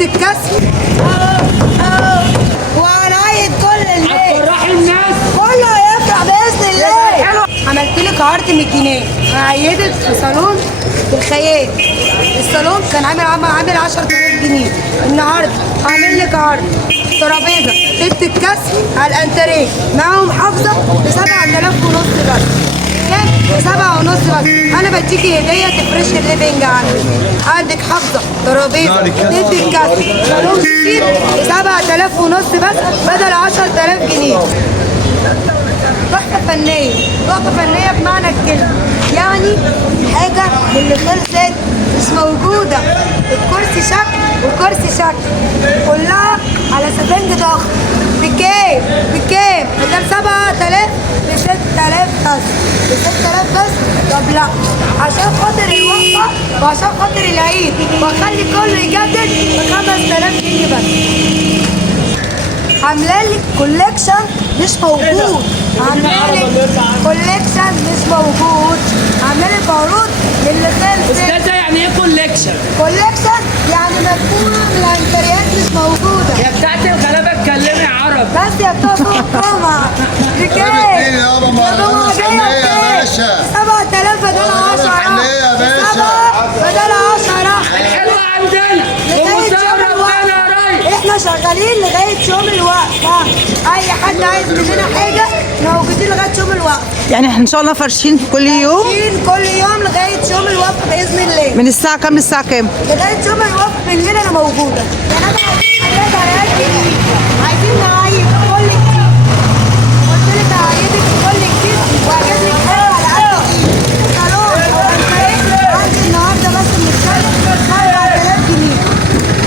شفت الكسر وهنعيد كل الناس. هتفرحي الناس كله هيفرح باذن الله. عملت لك عرض 100 جنيه هعيدك في صالون في الخيال. الصالون كان عامل 10000 جنيه. النهارده هعمل لك عرض ترابيزه ست الكسر على الانتريه معاهم حافظه ب 7000 ونص بس. كام؟ ب 7 ونص بس. انا بديكي هديه تفرش الليفنج عندك. عندك حافظه ترابيزه ست الكسر صالون كتير ب 7000 ونص بس بدل 10000 جنيه. تحفة فنية، تحفة فنية بمعنى الكلمة، يعني حاجة اللي خلصت مش موجودة. الكرسي شكل والكرسي شكل كلها على سفنج ضخم. بكام؟ بكام؟ بدل 7000 ب 6000 بس. ب 6000 بس؟ طب لا، عشان خاطر الوقفة وعشان خاطر العيد واخلي كله يجدد ب 5000 جنيه بس. عاملالك كوليكشن مش موجود. عاملالك كوليكشن مش موجود. عاملالك عروض للي خلصت. استاذه يعني ايه كوليكشن؟ كوليكشن يعني مجموعه من الانتريات مش موجوده. يا بتاعت الغلابه اتكلمي عربي. بس يا بتوع سوق الجمعه بكام؟ يا ماما جايه بكام؟ 7000 بدل 10. 7 بدل 10. الحلوه عندنا ومساوي ربنا يا ريس. احنا شغالين لغايه يوم الوقفه. اي حد عايز مننا حاجه موجودين لغايه يوم الوقفه. يعني احنا ان شاء الله فرشين كل يوم كل يوم لغايه يوم الوقفه باذن الله. من الساعه كام للساعه كام؟ لغايه يوم الوقفه بالليل انا موجوده. يعني انا عايزين على قد ايه؟ عايزين نعيد كل جديد. قلت لك هعيدك كل جديد وهجيب لك حاجه على قد ايه. صالون او انتريه عندي النهارده بس بنتكلم 4000 جنيه.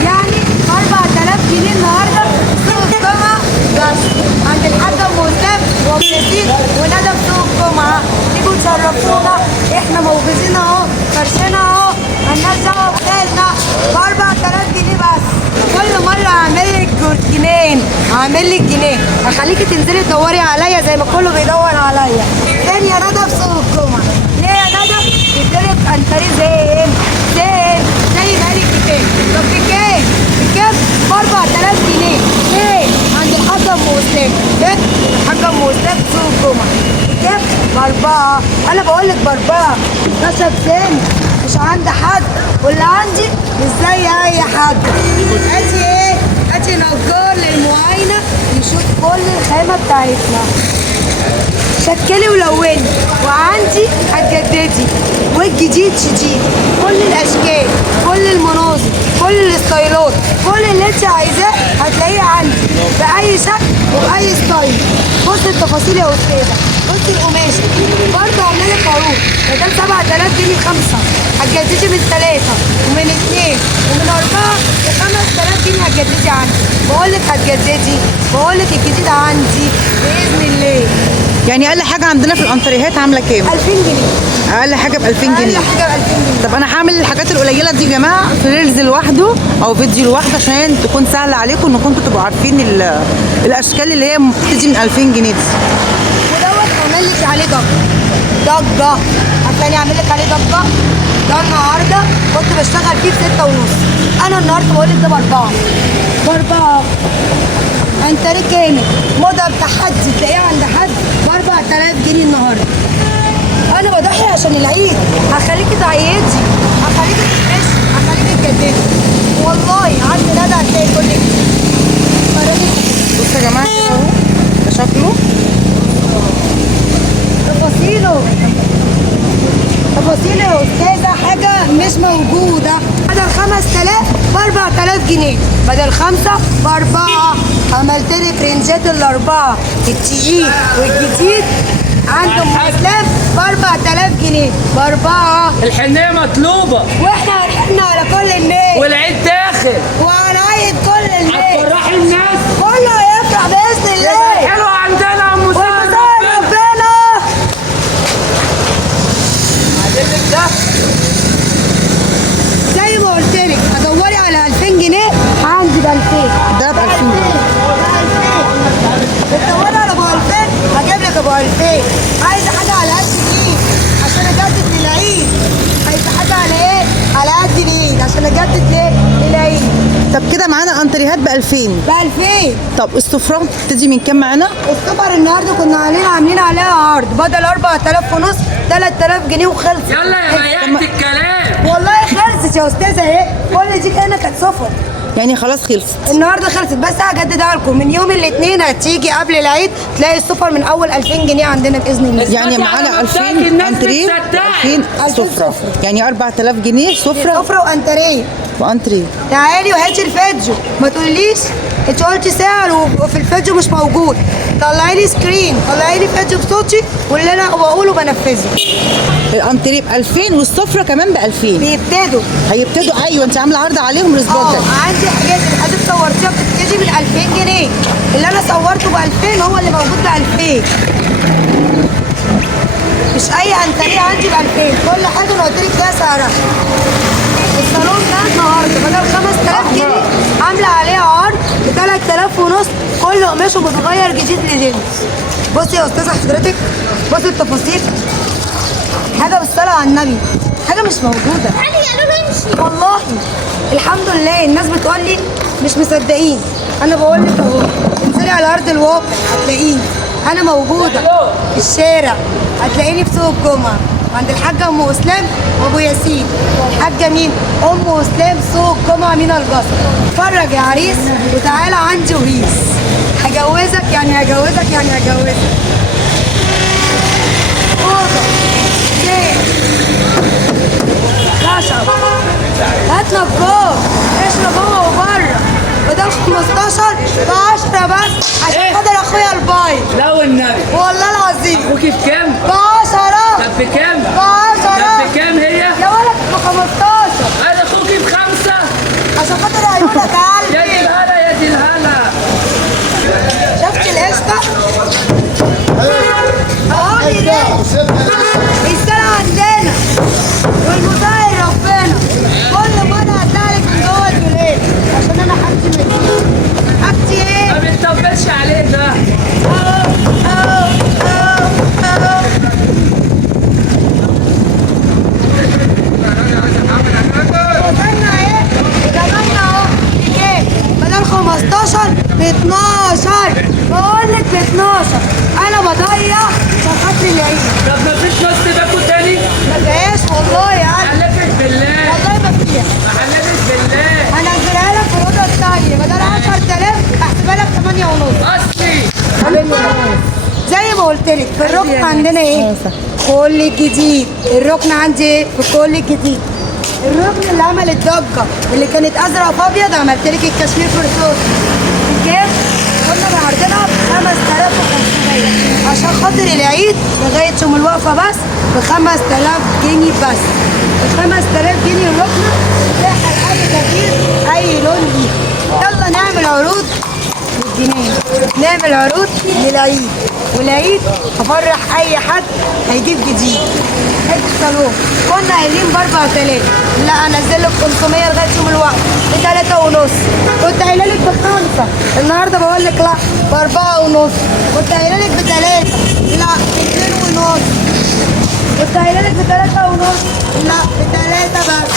يعني 4000 جنيه النهارده سوق الجمعه بس عند الحاج ام وسام وام نسيم وندى في سوق الجمعه. تيجوا تشرفونا، احنا موجودين اهو فرشنا اهو. مالناش دعوه بخيلنا ب 4000 جنيه بس. كل مره هعمل لك جنيه، هعمل لك جنيه، هخليكي تنزلي تدوري عليا زي ما كله بيدور عليا. فين يا ندى في سوق الجمعه؟ ليه يا ندى؟ جبتلك انتريه زين زي مالك كتاب. طب بكام؟ بكام؟ ب 4000 جنيه. ايه؟ عند الحاجه ام وسام. ايه؟ الحاجه ام وسام في سوق الجمعه. بكام؟ ب4. انا بقول لك ب4. خشب ثاني مش عند حد، واللي عندي مش زي اي حد. ادي ايه؟ ادي نجار للمعاينه يشوف كل الخامه بتاعتنا. شكلي ولوني وعندي هتجددي والجديد شديد. كل الاشكال كل المناظر كل الستايلات كل اللي انت عايزاه هتلاقيه عندي باي شكل وباي ستايل. بصي التفاصيل يا استاذه، بصي القماش برضه عامله لك عروض بدل 7000 جنيه 5 هتجددي من 3 ومن 2 ومن 4 ل 5000 جنيه هتجددي عندي. بقول لك هتجددي، بقول لك الجديد عندي باذن الله. يعني اقل حاجه عندنا في الانتريهات عامله كام؟ 2000 جنيه. اقل حاجه ب 2000 جنيه. اقل حاجه ب 2000 جنيه. طب انا هعمل الحاجات القليله دي يا جماعه في ريلز لوحده او فيديو لوحده عشان تكون سهله عليكم انكم انتوا تبقوا عارفين الاشكال اللي هي بتبتدي من 2000 جنيه دي. ودوت هعمل لك عليه ضجه هتلاقيني اعمل لك عليه ضجه. ده النهارده كنت بشتغل فيه ب 6 ونص. انا النهارده بقول لك ده ب4. انتريه كامل موضه بتحدي تلاقيه عند حد ب 4000 جنيه النهارده. انا بضحي عشان العيد. هخليكي تعيدي، هخليكي تفرشي، هخليكي تجددي. والله عند ندى هتلاقي كل جديد. بصوا يا جماعه كده اهو ده شكله. تفاصيله يا استاذه حاجه مش موجوده. بدل 5000 ب 4000 جنيه، بدل 5 ب4. عملت لك رنجات ال4 التقيل والجديد عند ام اسلام ب 4000 جنيه ب4. الحنيه مطلوبه واحنا هنحن على كل الناس والعيد داخل وهنعيد كل الناس. هتفرحي الناس كله هيفرح باذن الله. حلوه عندنا يا ام سعد. ربنا عاجبك ده؟ زي ما قلت لك هدوري على 2000 جنيه عندي ب 2000. ده ب 2000 جنيه. بتدوري على ابو 2000 هجيب لك ابو 2000. عايزه حاجه على قد الايد عشان اجدد للعيد. عايزه حاجه على ايه؟ على قد الايد عشان اجدد ليه؟ للعيد. طب كده الانتريهات ب 2000. ب 2000. طب السفره بتدي من كام معانا؟ السفر النهارده كنا عاملين عليها عرض، بدل 4000 ونص 3000 جنيه وخلصت. يلا يا ريحة الكلام. والله خلصت يا استاذه اهي، كل دي كانت كانت سفر. يعني خلاص خلصت النهارده خلصت، بس هجددها لكم من يوم الاثنين هتيجي قبل العيد تلاقي السفر من اول 2000 جنيه عندنا باذن الله. يعني معانا 2000 انتريه 2000 سفره، يعني 4000 جنيه سفره سفره وانتريه وانتريه. تعالي وهاتي الفيديو، ما تقوليش انت قلتي سعر وفي الفيديو مش موجود. طلعي لي سكرين، طلعي لي فيديو بصوتي واللي انا بقوله بنفذه. الانتريه ب 2000 والسفره كمان ب 2000. بيبتدوا ايوه انت عامله عرض عليهم الاسبوع ده. عندي حاجات الحاجات صورتيها بتبتدي من 2000 جنيه، اللي انا صورته ب 2000 هو اللي موجود ب 2000. مش اي انتريه عندي ب 2000، كل حاجه انا قلت لك فيها سعرها. الصالون ده النهارده بدل 5000 جنيه عامله عليه عرض ب 3000 ونص، كل قماشه متغير جديد لجنس. بصي يا استاذه حضرتك، بصي التفاصيل، حاجه بالصلاه على النبي، حاجه مش موجوده. والله الحمد لله الناس بتقول لي مش مصدقين، انا بقول لك اهو، انزلي على ارض الواقع هتلاقيني، انا موجوده في الشارع، هتلاقيني في سوق الجمعه عند الحاجه ام اسلام وابو ياسين. الحاجه مين؟ ام اسلام، سوق الجمعه مينا الجسر. اتفرج يا عريس وتعالى عندي وهيس، هجوزك يعني هجوزك يعني هجوزك. اوضه زين خشب، هات نجار اشرب هو وبره، بدل 15 ب 10 بس عشان خاطر اخويا البايظ. لا والنبي. والله العظيم. اخوكي بكام؟ ب 10. طب بكام؟ ب 10. طب بكام هي؟ يا ولد ب 15 انا اخوكي ب5 عشان خاطر عيونك يا يا دي قلبي. الهلا يا دي الهلا. شفت القشطه؟ اهو دي السنه عندنا والمساعد ربنا، كل مره هتلاقي لك جوه الدولاب عشان انا حاجتي منك. حاجتي ايه؟ ما بتطبلش عليه ده. اهو اهو اهو اهو. وصلنا ايه؟ وصلنا اهو بكام؟ بدل 15 ب 12، بقول لك ب 12. انا بضيع عشان خاطر العيد. طب ما فيش نص باكو تاني؟ ما فيهاش والله يعني. حلفت بالله. والله ما فيها. حلفت بالله. هنزلها لك في الاوضه الثانيه بدل 10000 هحسبها لك 8 ونص. اصلي. زي ما قلت لك في الركن عندنا ايه؟ كل الجديد. الركن عندي ايه؟ في كل الجديد. الركن اللي عمل الضجه اللي كانت ازرق في ابيض عملت لك الكشمير فرسوس. بكام؟ كنا بعرضنا ب 5500 عشان خاطر العيد لغايه يوم الوقفه بس ب 5000 جنيه بس. ب 5000 جنيه الركنه تلاقي اي تغيير اي لون ليه. يلا نعمل عروض للجنيه، نعمل عروض للعيد، والعيد هفرح اي حد هيجيب جديد. حته صالون كنا قايلين ب 4000، لا انزل لك 500 لغايه يوم الوقت ب 3 ونص. كنت قايله لك ب5، النهارده بقول لك لا ب 4 ونص. كنت قايله لك ب3، لا ب 2 ونص. كنت قايله لك ب3 ونص، لا ب3 بس.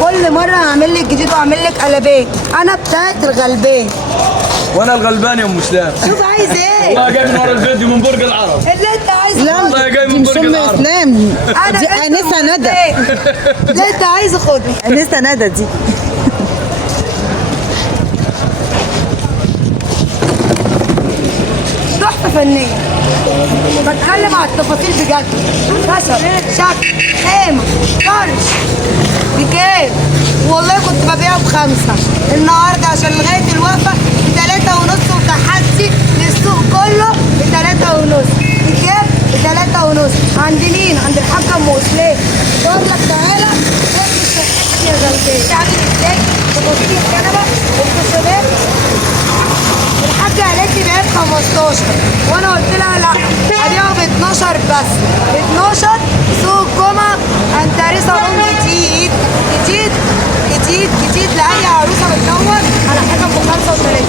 كل مره هعمل لك جديد واعمل لك قلبان، انا بتاعت الغلبان. وانا الغلبان يا ام اسلام. شوف عايز ايه؟ والله جاي من ورا الفيديو من برج العرب. اللي انت عايزه. لا والله جاي دي من مش برج ام العرب. اسلام، دي بنت انسه ندى. المستاذ. اللي انت عايزه خده. انسه ندى دي. تحفه فنيه، بتكلم على التفاصيل بجد. خشب، شكل، خامه، فرش. بكام؟ والله كنت ببيعه ب5، النهارده عشان لغايه الوقفه ب3 ونص وتحدي للسوق كله ب3 ونص. بكام؟ ب3 ونص. عند مين؟ عند الحاجه ام اسلام. بقول لك تعالى خد الشحات يا غلبان. تعمل ازاي؟ تفاصيل الكنبه والخشبات. الحاجة قالت لي بقى ب 15 وانا قلت لها لا هبيعه ب 12 بس. ب 12 سوق الجمعة انتري صالون جديد جديد جديد جديد لأي عروسة بتدور على حاجة ب 35.